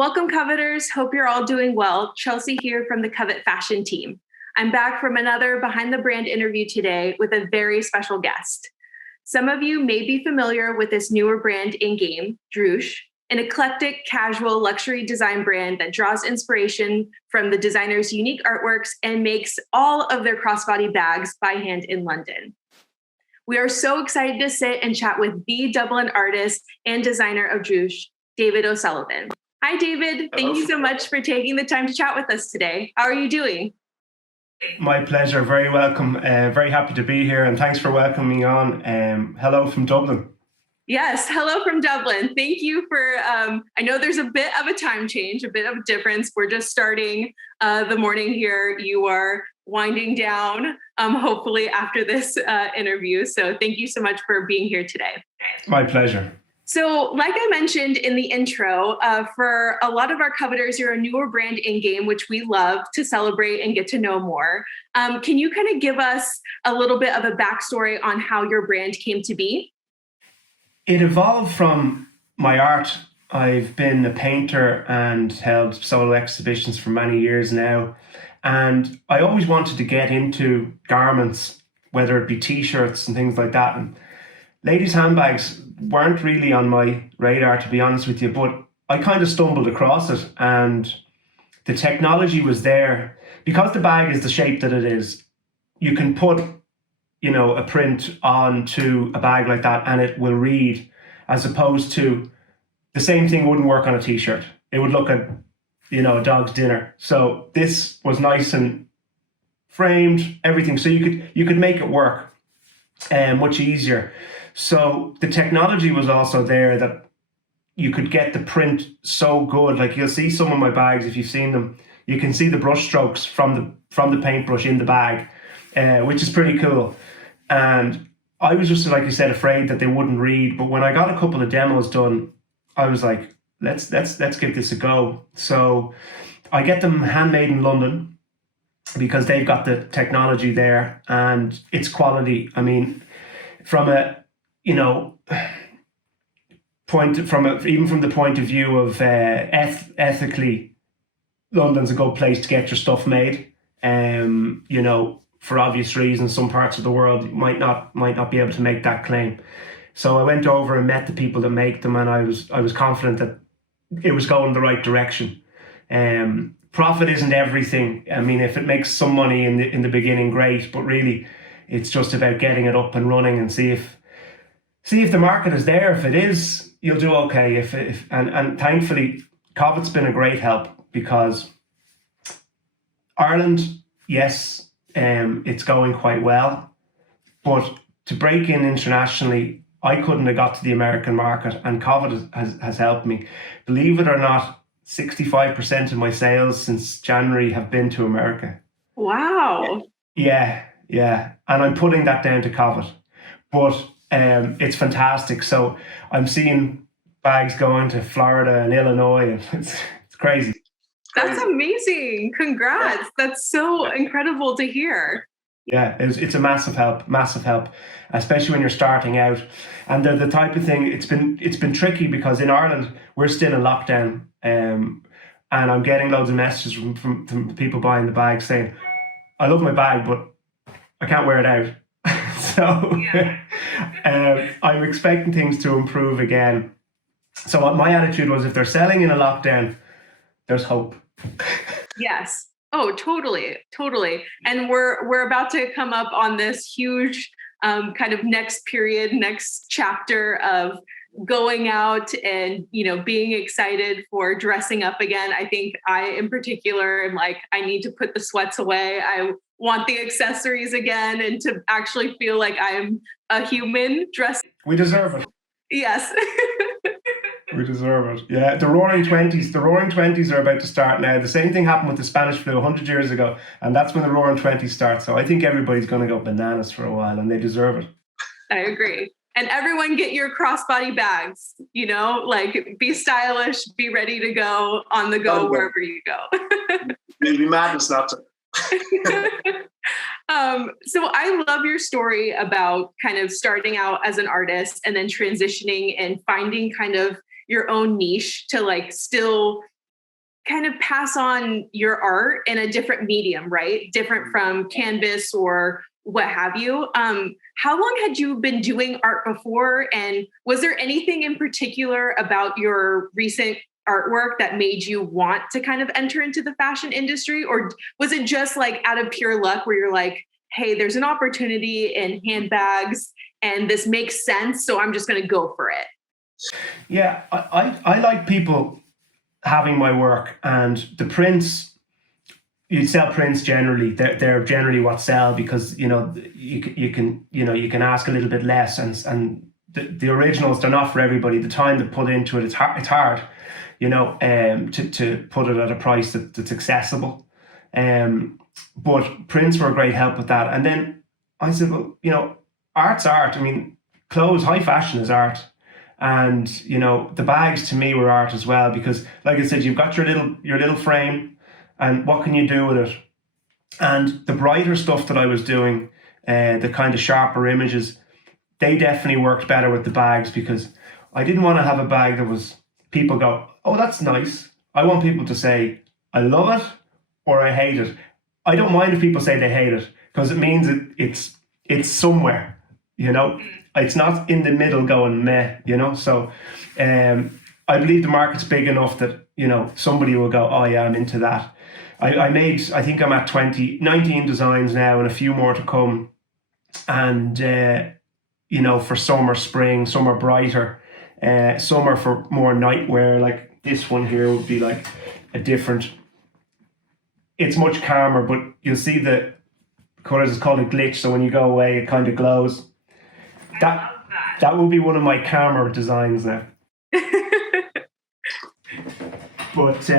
Welcome, Coveters. Hope you're all doing well. Chelsea here from the Covet Fashion team. I'm back from another Behind the Brand interview today with a very special guest. Some of you may be familiar with this newer brand in game, Drúis, an eclectic, casual luxury design brand that draws inspiration from the designer's unique artworks and makes all of their crossbody bags by hand in London. We are so excited to sit and chat with the Dublin artist and designer of Drúis, David O'Sullivan. Hi, David. Thank you so much for taking the time to chat with us today. How are you doing? My pleasure. Very welcome. Very happy to be here, and thanks for welcoming me on. Hello from Dublin. Yes, hello from Dublin. Thank you for, I know there's a bit of a time change, a bit of a difference. We're just starting the morning here. You are winding down, hopefully after this interview. So thank you so much for being here today. My pleasure. So like I mentioned in the intro, for a lot of our coveters, you're a newer brand in game, which we love to celebrate and get to know more. Can you kind of give us a little bit of a backstory on how your brand came to be? It evolved from my art. I've been a painter and held solo exhibitions for many years now. And I always wanted to get into garments, whether it be t-shirts and things like that. And ladies' handbags weren't really on my radar, to be honest with you, but I kind of stumbled across it, and the technology was there. Because the bag is the shape that it is, you can put, a print onto a bag like that and it will read, as opposed to the same thing wouldn't work on a t-shirt. It would look at, a dog's dinner. So this was nice and framed, everything. So you could make it work much easier. So the technology was also there that you could get the print so good. Like, you'll see some of my bags, if you've seen them, you can see the brush strokes from the paintbrush in the bag, which is pretty cool. And I was just, like you said, afraid that they wouldn't read. But when I got a couple of demos done, I was like, let's give this a go. So I get them handmade in London because they've got the technology there and it's quality. I mean, from even from the point of view of ethically, London's a good place to get your stuff made. For obvious reasons, some parts of the world might not be able to make that claim. So I went over and met the people that make them, and I was confident that it was going the right direction. Profit isn't everything. I mean, if it makes some money in the beginning, great. But really, it's just about getting it up and running and see if the market is there. If it is, you'll do okay. And thankfully, Covet's been a great help, because Ireland, yes, it's going quite well, but to break in internationally, I couldn't have got to the American market, and Covet has helped me. Believe it or not, 65% of my sales since January have been to America. Wow. Yeah. And I'm putting that down to Covet. But it's fantastic. So I'm seeing bags going to Florida and Illinois, and it's crazy. That's amazing. Congrats. That's so incredible to hear. Yeah, it's a massive help, especially when you're starting out. And the type of thing, it's been tricky because in Ireland, we're still in lockdown. And I'm getting loads of messages from people buying the bag saying, I love my bag, but I can't wear it out. So I'm expecting things to improve again. So my attitude was, if they're selling in a lockdown, there's hope. Yes. Oh, totally. And we're about to come up on this huge kind of next chapter of going out and, being excited for dressing up again. I think I, in particular, am like, I need to put the sweats away. I want the accessories again, and to actually feel like I'm a human dressed. We deserve it. Yes. We deserve it. Yeah, the Roaring Twenties. The Roaring Twenties are about to start now. The same thing happened with the Spanish flu 100 years ago, and that's when the Roaring Twenties start. So I think everybody's going to go bananas for a while, and they deserve it. I agree. And everyone get your crossbody bags, like, be stylish, be ready to go on the go wherever you go. It'd be madness not to. So I love your story about kind of starting out as an artist and then transitioning and finding kind of your own niche to, like, still kind of pass on your art in a different medium, right? Different from canvas or what have you. How long had you been doing art before? And was there anything in particular about your recent artwork that made you want to kind of enter into the fashion industry? Or was it just like out of pure luck where you're like, hey, there's an opportunity in handbags and this makes sense, so I'm just going to go for it? Yeah, I like people having my work, and the prints, you sell prints generally. They're generally what sell, because you can ask a little bit less, and the originals, they're not for everybody. The time to put into it, it's hard, to put it at a price that's accessible. But prints were a great help with that. And then I said, well, art's art. I mean, clothes, high fashion is art. And, the bags to me were art as well, because like I said, you've got your little frame, and what can you do with it? And the brighter stuff that I was doing, the kind of sharper images, they definitely worked better with the bags, because I didn't want to have a bag that was, people go, oh, that's nice. I want people to say, I love it or I hate it. I don't mind if people say they hate it, because it means it's somewhere, It's not in the middle going meh, So I believe the market's big enough that, somebody will go, oh yeah, I'm into that. I think I'm at 19 designs now and a few more to come. And, for summer, spring, some are brighter, some are for more nightwear. Like this one here would be like it's much calmer, but you'll see the colors, it's called a glitch. So when you go away, it kind of glows. That will be one of my calmer designs now. But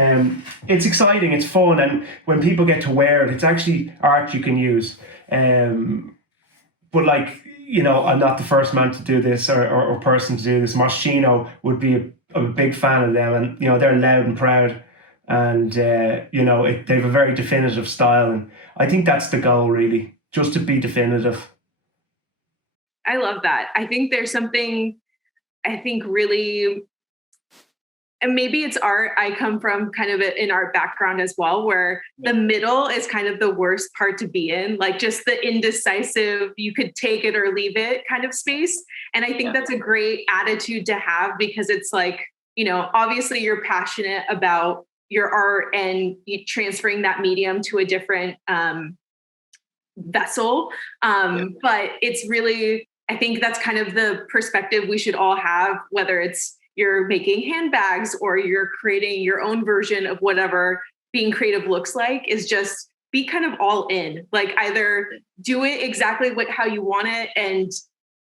it's exciting, it's fun, and when people get to wear it, it's actually art you can use. But I'm not the first man to do this or person to do this. Moschino would be a big fan of them, and they're loud and proud, and they have a very definitive style, and I think that's the goal, really, just to be definitive. I love that. I think there's something, really, and maybe it's art. I come from kind of an art background as well, where the middle is kind of the worst part to be in, like just the indecisive, you could take it or leave it kind of space. And I think that's a great attitude to have, because it's like, obviously you're passionate about your art and you transferring that medium to a different vessel. But it's really, I think that's kind of the perspective we should all have, whether it's you're making handbags or you're creating your own version of whatever being creative looks like, is just be kind of all in. Like either do it exactly how you want it and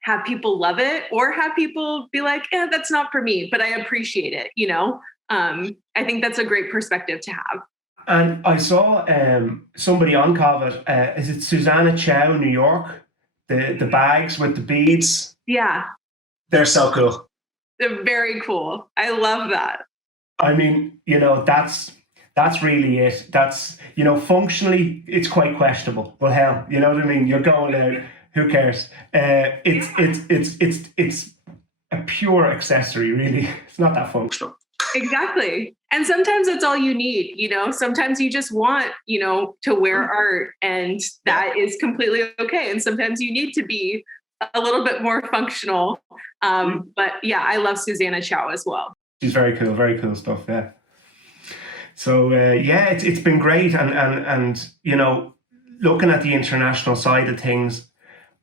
have people love it, or have people be like, that's not for me, but I appreciate it. I think that's a great perspective to have. And I saw somebody on Covet, is it Susanna Chow, New York? The bags with the beads. Yeah. They're so cool. They're very cool. I love that. I mean, that's really it. That's, functionally, it's quite questionable. But hell, you know what I mean? You're going out, who cares? It's a pure accessory, really. It's not that functional. Exactly. And sometimes that's all you need, sometimes you just want, to wear art, and that is completely okay. And sometimes you need to be a little bit more functional. But yeah, I love Susanna Chow as well. She's very cool stuff. Yeah. So it's been great. And looking at the international side of things,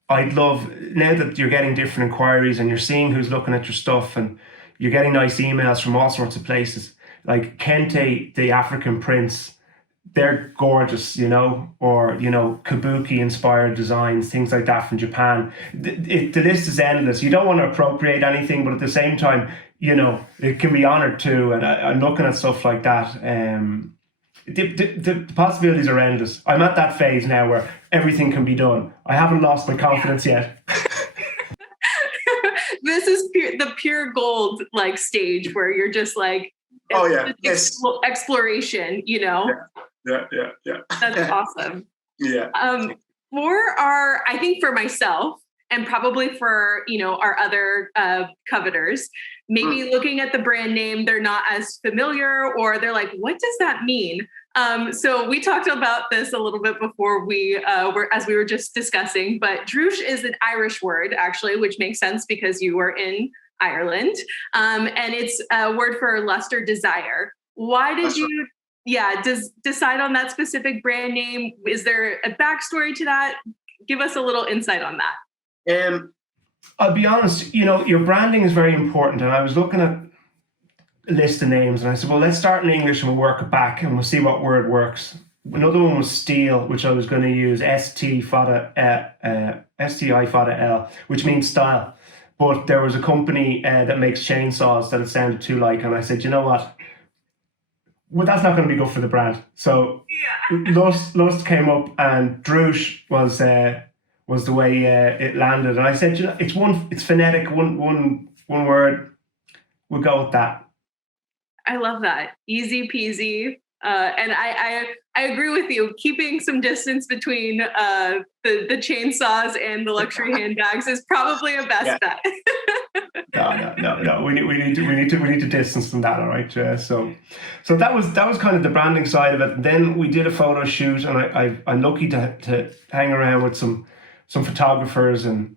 I'd love, now that you're getting different inquiries and you're seeing who's looking at your stuff, and you're getting nice emails from all sorts of places, like Kente, the African prints, they're gorgeous, or, kabuki inspired designs, things like that from Japan. The list is endless. You don't want to appropriate anything, but at the same time, it can be honored too. And I'm looking at stuff like that. The possibilities are endless. I'm at that phase now where everything can be done. I haven't lost my confidence yet. This is the pure gold stage where you're just like, exploration, Yeah. That's awesome. Yeah. I think for myself, and probably for, our other coveters, maybe looking at the brand name, they're not as familiar, or they're like, what does that mean? So we talked about this a little bit before as we were just discussing, but Drúis is an Irish word, actually, which makes sense because you were in Ireland. And it's a word for lust or desire. Why did you decide on that specific brand name? Is there a backstory to that? Give us a little insight on that. I'll be honest, your branding is very important. And I was looking at a list of names and I said, well, let's start in English and we'll work it back and we'll see what word works. Another one was steel, which I was going to use STI fada L, which means style. But there was a company that makes chainsaws that it sounded too like. And I said, you know what? Well, that's not going to be good for the brand. So Lust came up and Drúis was the way it landed. And I said, it's phonetic, one word. We'll go with that. I love that. Easy peasy. And I agree with you. Keeping some distance between the chainsaws and the luxury handbags is probably a best bet. No. We need to distance from that. All right. So that was kind of the branding side of it. Then we did a photo shoot, and I'm lucky to hang around with some photographers and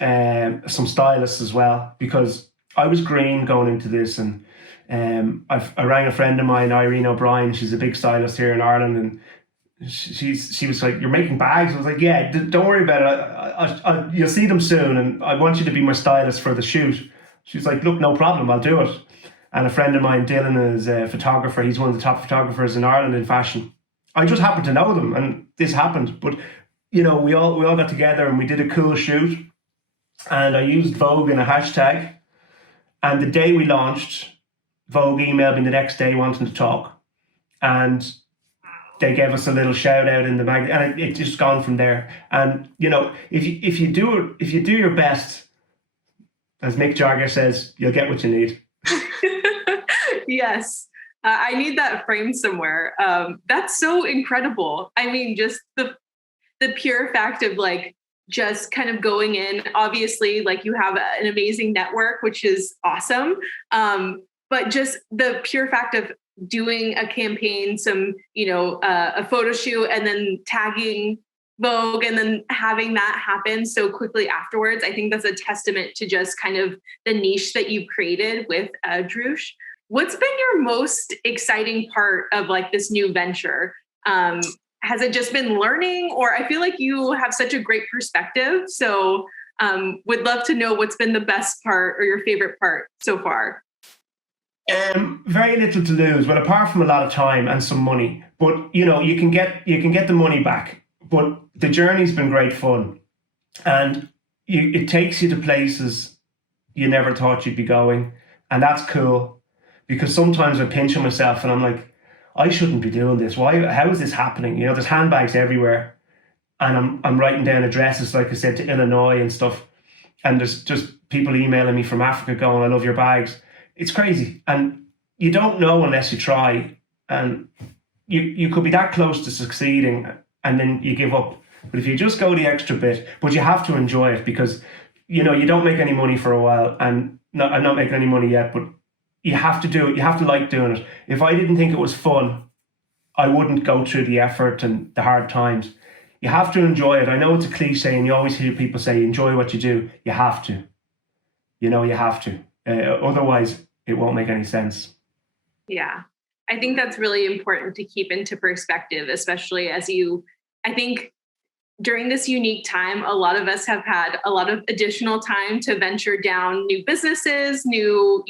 some stylists as well, because I was green going into this, and I rang a friend of mine, Irene O'Brien. She's a big stylist here in Ireland, and she was like, "You're making bags?" I was like, "Yeah, don't worry about it. You'll see them soon, and I want you to be my stylist for the shoot." She's like, "Look, no problem, I'll do it." And a friend of mine, Dylan, is a photographer. He's one of the top photographers in Ireland in fashion. I just happened to know them, and this happened. But we all got together and we did a cool shoot, and I used Vogue in a hashtag. And the day we launched, Vogue emailed me the next day wanting to talk, and they gave us a little shout out in the magazine, and it just gone from there. And if you do your best, as Mick Jagger says, you'll get what you need. Yes, I need that framed somewhere. That's so incredible. I mean, just the pure fact of just kind of going in. Obviously, you have an amazing network, which is awesome. But just the pure fact of doing a campaign, a photo shoot, and then tagging Vogue, and then having that happen so quickly afterwards, I think that's a testament to just kind of the niche that you've created with Drúis. What's been your most exciting part of this new venture? Has it just been learning, or I feel like you have such a great perspective. So would love to know what's been the best part or your favorite part so far. Very little to lose, but apart from a lot of time and some money. But you can get the money back. But the journey's been great fun, and it takes you to places you never thought you'd be going, and that's cool. Because sometimes I pinch on myself and I'm like, I shouldn't be doing this. Why? How is this happening? There's handbags everywhere, and I'm writing down addresses, like I said, to Illinois and stuff, and there's just people emailing me from Africa going, "I love your bags." It's crazy, and you don't know unless you try, and you could be that close to succeeding, and then you give up. But if you just go the extra bit, but you have to enjoy it, because you don't make any money for a while, and I'm not making any money yet, but you have to do it. You have to like doing it. If I didn't think it was fun, I wouldn't go through the effort and the hard times. You have to enjoy it. I know it's a cliche, and you always hear people say, enjoy what you do. You have to. You have to. Otherwise, it won't make any sense. Yeah. I think that's really important to keep into perspective, especially I think during this unique time, a lot of us have had a lot of additional time to venture down new businesses, new,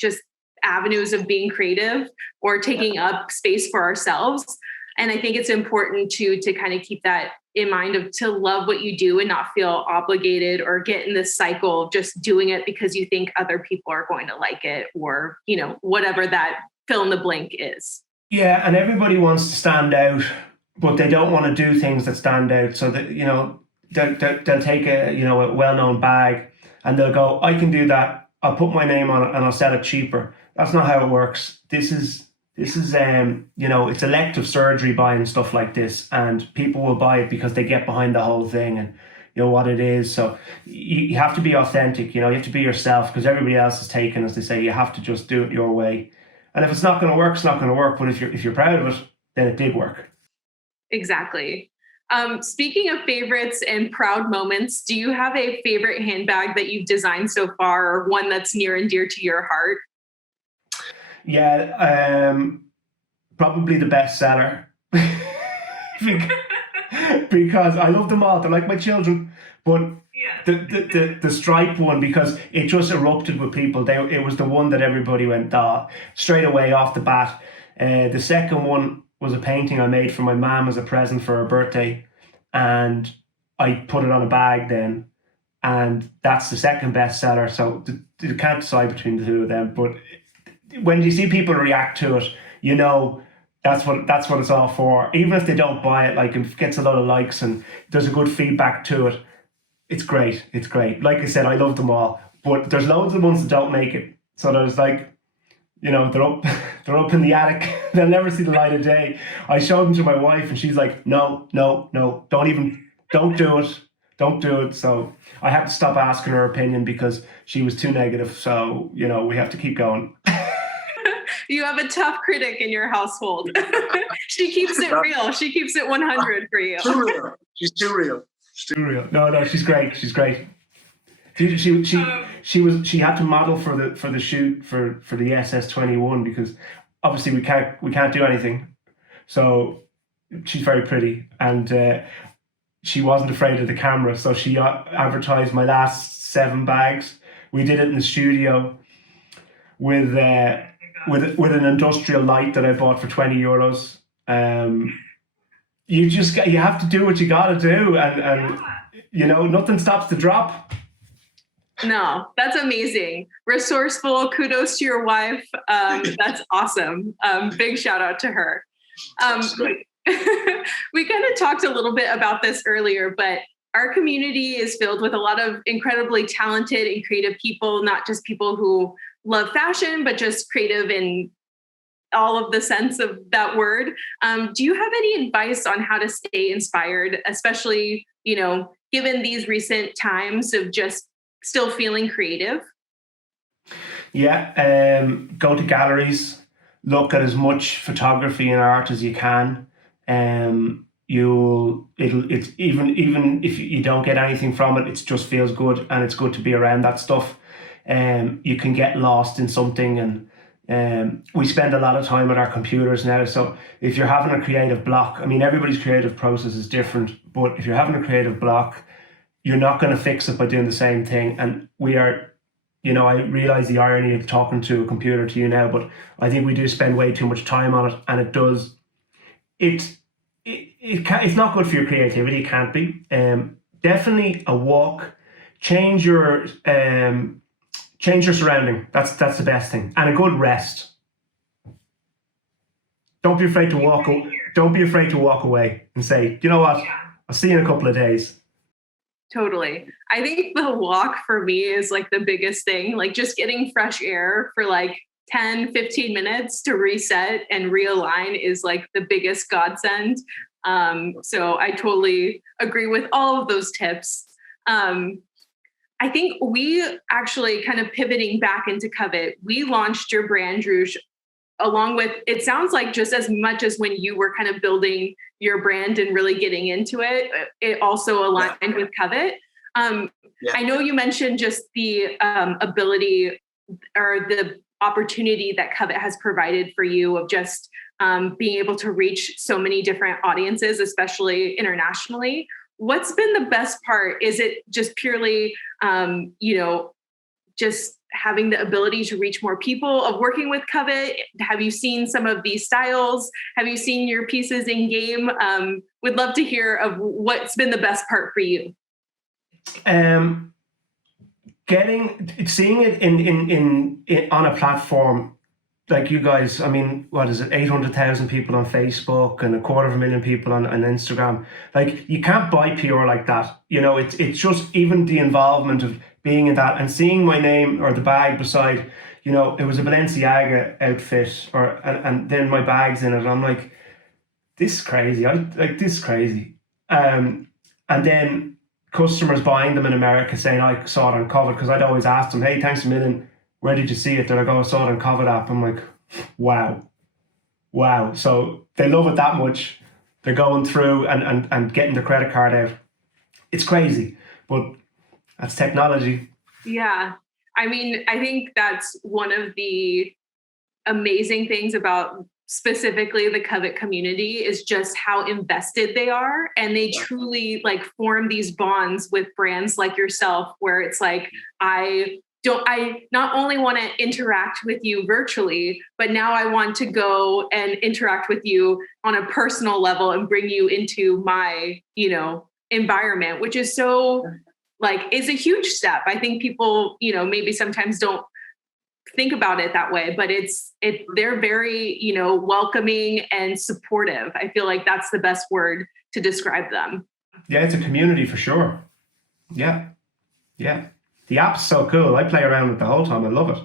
just avenues of being creative or taking up space for ourselves. And I think it's important to kind of keep that in mind, to love what you do and not feel obligated or get in this cycle of just doing it because you think other people are going to like it, or, whatever that fill in the blank is. Yeah. And everybody wants to stand out, but they don't want to do things that stand out. So that, they'll take a well-known bag and they'll go, I can do that. I'll put my name on it and I'll sell it cheaper. That's not how it works. This is it's elective surgery buying stuff like this, and people will buy it because they get behind the whole thing. And what it is. So you have to be authentic, you have to be yourself, because everybody else is taken, as they say. You have to just do it your way. And if it's not going to work, it's not going to work. But if you're proud of it, then it did work. Exactly. Speaking of favorites and proud moments, do you have a favorite handbag that you've designed so far, or one that's near and dear to your heart? Yeah, probably the bestseller. Because I love them all. They're like my children. But the stripe one, because it just erupted with people. It was the one that everybody went, straight away off the bat. The second one was a painting I made for my mom as a present for her birthday, and I put it on a bag then, and that's the second bestseller. So you can't decide between the two of them. But when you see people react to it, that's what it's all for. Even if they don't buy it, like, if it gets a lot of likes and there's a good feedback to it, it's great. It's great. Like I said, I love them all, but there's loads of ones that don't make it. So there's like, they're up in the attic. They'll never see the light of day. I showed them to my wife, and she's like, no, don't do it. Don't do it. So I had to stop asking her opinion because she was too negative. So, we have to keep going. You have a tough critic in your household. She keeps it real. She keeps it 100 for you. Too real. She's too real. Too real. No, she's great. She's great. She had to model for the shoot for the SS21, because obviously we can't do anything. So she's very pretty, and she wasn't afraid of the camera. So she advertised my last 7 bags. We did it in the studio with an industrial light that I bought for €20. You have to do what you got to do, and nothing stops the drop. No, that's amazing. Resourceful. Kudos to your wife. That's awesome. Big shout out to her. We kind of talked a little bit about this earlier, but our community is filled with a lot of incredibly talented and creative people, not just people who love fashion, but just creative in all of the sense of that word. Do you have any advice on how to stay inspired, especially, given these recent times of just still feeling creative? Yeah, go to galleries, look at as much photography and art as you can. It's even if you don't get anything from it, it just feels good, and it's good to be around that stuff. You can get lost in something, and we spend a lot of time at our computers now. So if you're having a creative block, everybody's creative process is different, but if you're having a creative block, you're not going to fix it by doing the same thing. And we are, I realize the irony of talking to a computer to you now, but I think we do spend way too much time on it, and it's not good for your creativity. It can't be. Definitely a walk, change your surrounding. That's the best thing, and a good rest. Don't be afraid to walk. Don't be afraid to walk away and say, you know what? I'll see you in a couple of days. Totally. I think the walk for me is like the biggest thing, like just getting fresh air for like 10, 15 minutes to reset and realign is like the biggest godsend. So I totally agree with all of those tips. I think we actually, kind of pivoting back into Covet, we launched your brand, Drúis, along with, it sounds like just as much as when you were kind of building your brand and really getting into it, it also aligned with Covet. I know you mentioned just the ability or the opportunity that Covet has provided for you of just being able to reach so many different audiences, especially internationally. What's been the best part? Is it just purely, just having the ability to reach more people, of working with Covet? Have you seen some of these styles? Have you seen your pieces in game? Would love to hear of what's been the best part for you. Seeing it in on a platform like you guys. What is it? 800,000 people on Facebook and 250,000 people on Instagram. Like, you can't buy PR like that. It's just even the involvement of being in that and seeing my name or the bag beside. It was a Balenciaga outfit, and then my bag's in it. I'm like, this is crazy. This is crazy. And then customers buying them in America saying, I saw it on Covet, because I'd always ask them, hey, thanks a million, where did you see it? They're like, oh, I saw it on Covet app. I'm like, wow. So they love it that much. They're going through and getting the credit card out. It's crazy, but that's technology. Yeah. I mean, I think that's one of the amazing things about specifically the Covet community is just how invested they are. And they truly like form these bonds with brands like yourself, where it's like, I not only want to interact with you virtually, but now I want to go and interact with you on a personal level and bring you into my, environment, which is so like, is a huge step. I think people, maybe sometimes don't think about it that way, but they're very, welcoming and supportive. I feel like that's the best word to describe them. Yeah, it's a community for sure. Yeah. The app's so cool. I play around with it the whole time. I love it.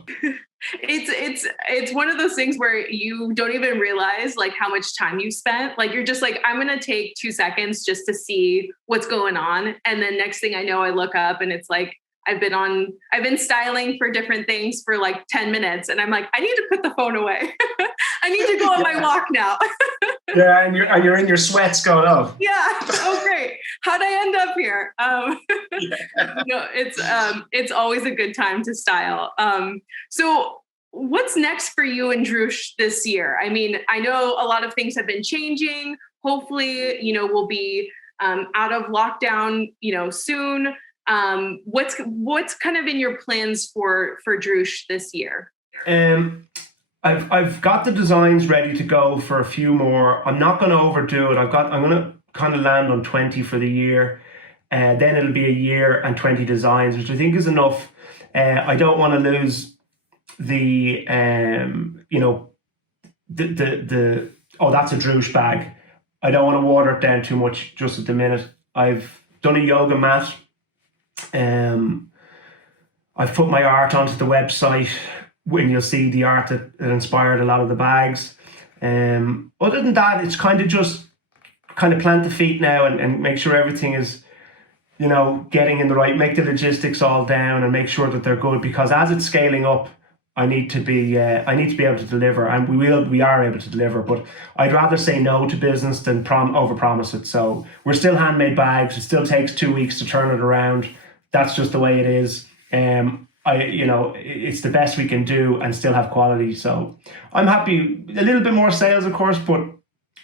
It's one of those things where you don't even realize like how much time you spent. Like you're just like, I'm going to take 2 seconds just to see what's going on. And then next thing I know, I look up and it's like, I've been styling for different things for like 10 minutes. And I'm like, I need to put the phone away. I need to go on my walk now. Yeah. And you're in your sweats going, oh. Yeah. Oh, great. How'd I end up here? No, it's always a good time to style. So what's next for you and Drúis this year? I mean, I know a lot of things have been changing. Hopefully, we'll be out of lockdown, soon. What's kind of in your plans for Drúis this year? I've got the designs ready to go for a few more. I'm not going to overdo it. I'm going to kind of land on 20 for the year. Then it'll be a year and 20 designs, which I think is enough. I don't want to lose the that's a Drúis bag. I don't want to water it down too much just at the minute. I've done a yoga mat. I've put my art onto the website, when you'll see the art that inspired a lot of the bags. Other than that, it's kind of just plant the feet now and make sure everything is, getting in the right, make the logistics all down and make sure that they're good, because as it's scaling up, I need to be able to deliver, and we are able to deliver, but I'd rather say no to business than overpromise it. So we're still handmade bags. It still takes 2 weeks to turn it around. That's just the way it is. It's the best we can do and still have quality. So I'm happy. A little bit more sales, of course, but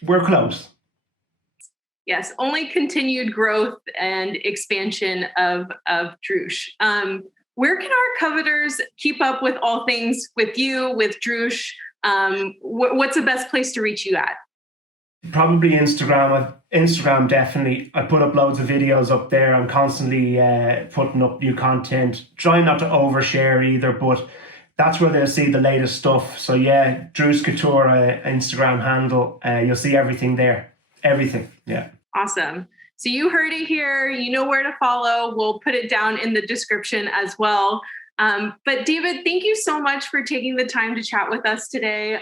we're close. Yes, only continued growth and expansion of Drúis. Where can our coveters keep up with all things with you, with Drúis? What's the best place to reach you at? Probably Instagram. Instagram, definitely. I put up loads of videos up there. I'm constantly putting up new content. Trying not to overshare either, but that's where they'll see the latest stuff. So yeah, Drúis Couture Instagram handle. You'll see everything there. Everything. Yeah. Awesome. So you heard it here. You know where to follow. We'll put it down in the description as well. But David, thank you so much for taking the time to chat with us today,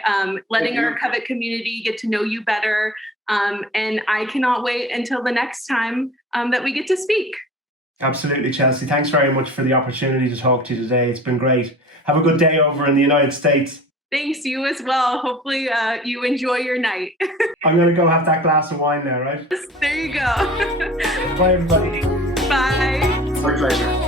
letting our Covet community get to know you better. And I cannot wait until the next time that we get to speak. Absolutely, Chelsea. Thanks very much for the opportunity to talk to you today. It's been great. Have a good day over in the United States. Thanks, you as well. Hopefully you enjoy your night. I'm going to go have that glass of wine now, right? There you go. Bye, everybody. Bye. My pleasure.